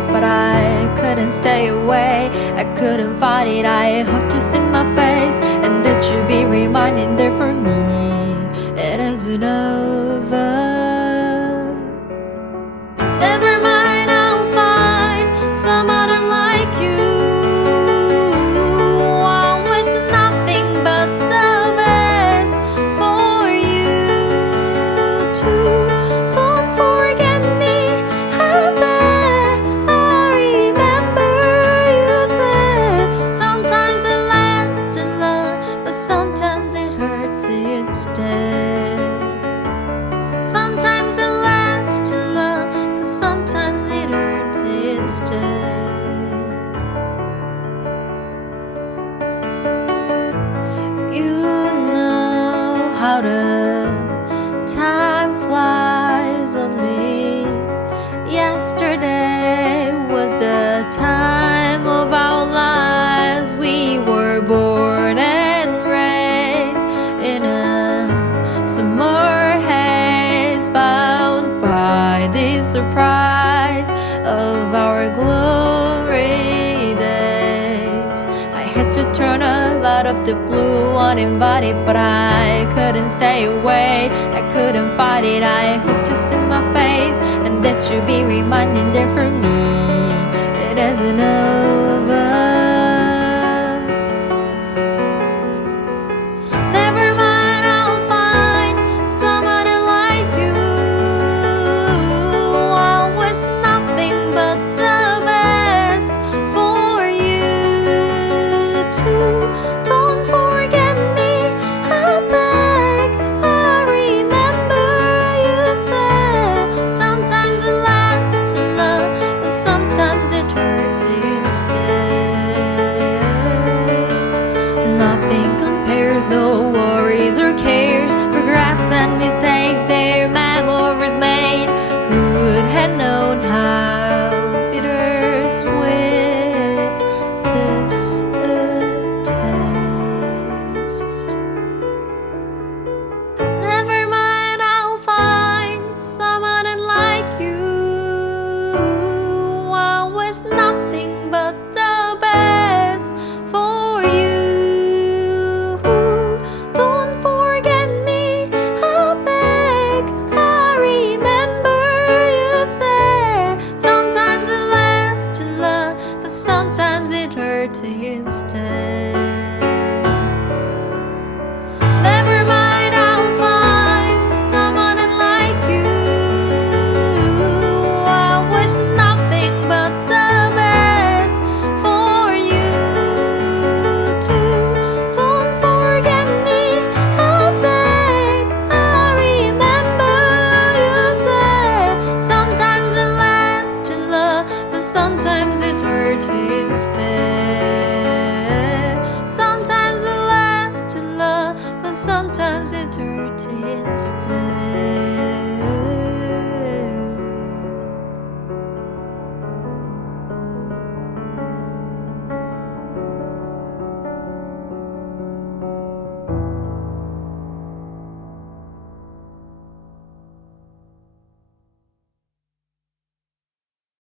it, but I couldn't stay away. I couldn't fight it, I hope to see my face, and that should be reminding there for me. It isn't over. Never mind, I'll find somebody like you. I wish nothing but the best for you too. Don't forget me, I bet. I remember you said sometimes it lasts in love, but sometimes it hurts instead. Sometimes it lasts in love, but sometimes it hurts instead. You know how the time flies. Only yesterday was the time of our lives. We were born and raised in a summer haze, bound by the surprise of our glory days. I had to turn up out of the blue uninvited, but I couldn't stay away. I couldn't fight it, I hope to see my face, and that should be reminding there for me. It isn't over. Don't forget me, I beg. I remember you said sometimes it lasts in love, but sometimes it hurts instead. Nothing compares, no worries or cares, regrets and mistakes, their memories made. Who'd have known how bittersweet this taste? Never mind, I'll find somebody like you. I wish nothing but the best for you. Don't forget me, I beg. I remember you said sometimes it lasts in love, but sometimes it hurts instead. Never mind, I'll find someone like you. I wish nothing but the best for you too. Don't forget me, I beg. I remember you said sometimes it lasts in love, but sometimes it hurts instead. Sometimes it lasts in love, but sometimes it hurts instead.